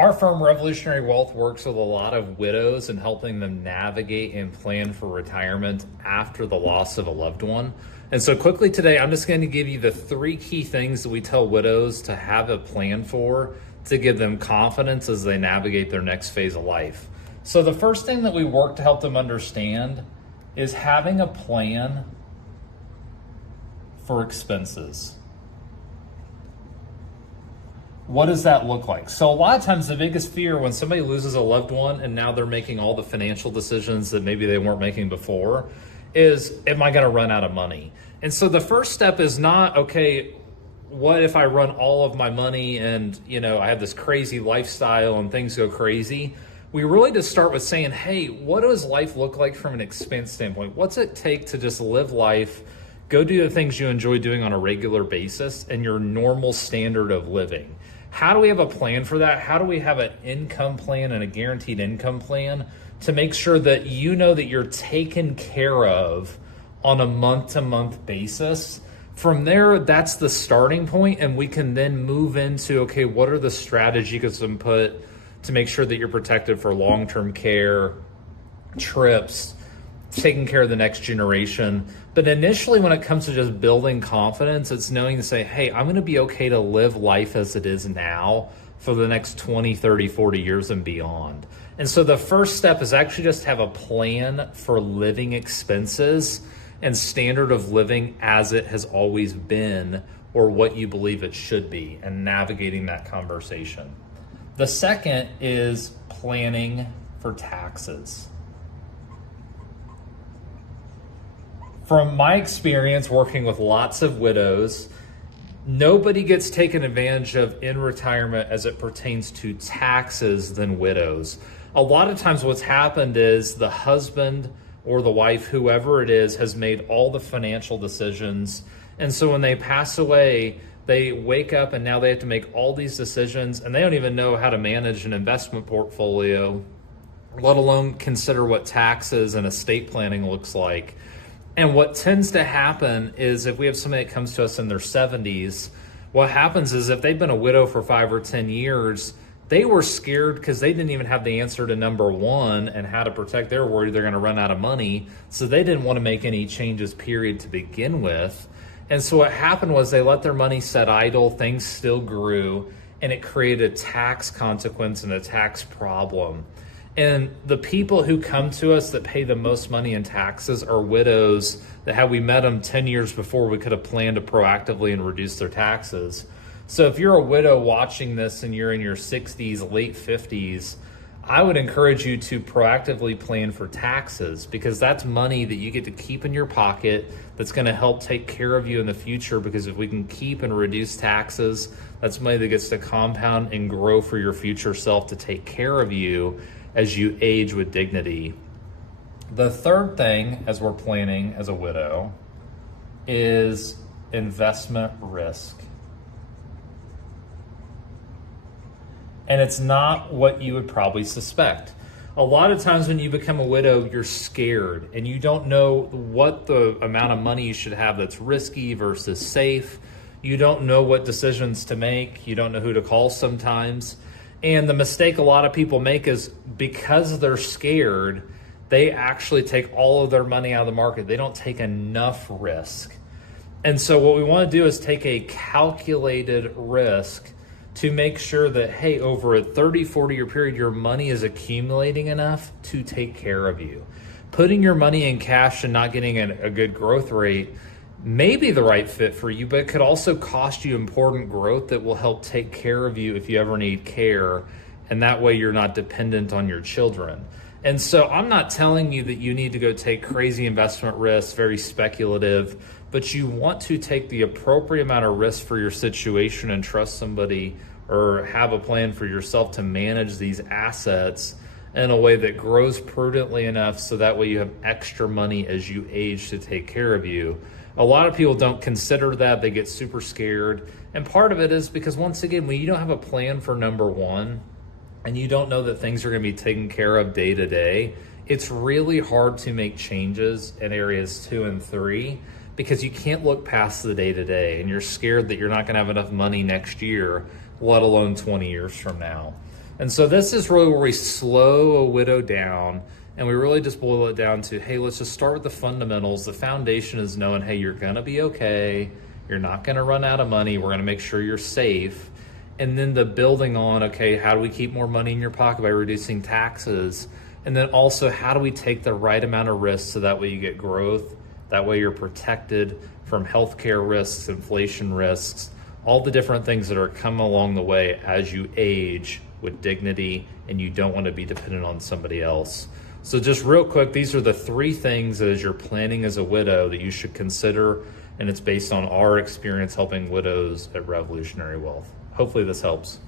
Our firm, Revolutionary Wealth, works with a lot of widows and helping them navigate and plan for retirement after the loss of a loved one. And so quickly today, I'm just going to give you the 3 key things that we tell widows to have a plan for to give them confidence as they navigate their next phase of life. So the first thing that we work to help them understand is having a plan for expenses. What does that look like? So a lot of times the biggest fear when somebody loses a loved one and now they're making all the financial decisions that maybe they weren't making before is, am I going to run out of money? And so the first step is not, okay, what if I run all of my money and, I have this crazy lifestyle and things go crazy? We really just start with saying, hey, what does life look like from an expense standpoint? What's it take to just live life, go do the things you enjoy doing on a regular basis and your normal standard of living? How do we have a plan for that? How do we have an income plan and a guaranteed income plan to make sure that you know that you're taken care of on a month-to-month basis? From there, that's the starting point, and we can then move into, okay, what are the strategies and put to make sure that you're protected for long-term care, trips, taking care of the next generation. But initially, when it comes to just building confidence, it's knowing to say, hey, I'm going to be okay to live life as it is now for the next 20, 30, 40 years and beyond. And so the first step is actually just have a plan for living expenses and standard of living as it has always been or what you believe it should be and navigating that conversation. The second is planning for taxes. From my experience working with lots of widows, nobody gets taken advantage of in retirement as it pertains to taxes than widows. A lot of times what's happened is the husband or the wife, whoever it is, has made all the financial decisions. And so when they pass away, they wake up and now they have to make all these decisions and they don't even know how to manage an investment portfolio, let alone consider what taxes and estate planning looks like. And what tends to happen is if we have somebody that comes to us in their 70s, what happens is if they've been a widow for 5 or 10 years, they were scared because they didn't even have the answer to number 1 and how to protect. They're worried they're going to run out of money. So they didn't want to make any changes, period, to begin with. And so what happened was they let their money set idle, things still grew, and it created a tax consequence and a tax problem. And the people who come to us that pay the most money in taxes are widows that had we met them 10 years before, we could have planned to proactively and reduce their taxes. So if you're a widow watching this and you're in your 60s, late 50s, I would encourage you to proactively plan for taxes because that's money that you get to keep in your pocket that's going to help take care of you in the future, because if we can keep and reduce taxes, that's money that gets to compound and grow for your future self to take care of you as you age with dignity. The third thing, as we're planning as a widow, is investment risk. And it's not what you would probably suspect. A lot of times when you become a widow, you're scared and you don't know what the amount of money you should have that's risky versus safe. You don't know what decisions to make. You don't know who to call sometimes. And the mistake a lot of people make is because they're scared, they actually take all of their money out of the market. They don't take enough risk. And so what we want to do is take a calculated risk to make sure that, hey, over a 30, 40-year period, your money is accumulating enough to take care of you. Putting your money in cash and not getting a good growth rate may be the right fit for you, but it could also cost you important growth that will help take care of you if you ever need care. And that way you're not dependent on your children. And so I'm not telling you that you need to go take crazy investment risks, very speculative, but you want to take the appropriate amount of risk for your situation and trust somebody or have a plan for yourself to manage these assets in a way that grows prudently enough so that way you have extra money as you age to take care of you. A lot of people don't consider that. They get super scared. And part of it is because, once again, when you don't have a plan for number 1 and you don't know that things are going to be taken care of day to day, it's really hard to make changes in areas 2 and 3 because you can't look past the day to day and you're scared that you're not going to have enough money next year, let alone 20 years from now. And so this is really where we slow a widow down, and we really just boil it down to, hey, let's just start with the fundamentals. The foundation is knowing, hey, you're gonna be okay. You're not gonna run out of money. We're gonna make sure you're safe. And then the building on, okay, how do we keep more money in your pocket by reducing taxes? And then also, how do we take the right amount of risk so that way you get growth? That way you're protected from healthcare risks, inflation risks, all the different things that are coming along the way as you age with dignity and you don't want to be dependent on somebody else. So just real quick, these are the 3 things that as you're planning as a widow that you should consider, and it's based on our experience helping widows at Revolutionary Wealth. Hopefully this helps.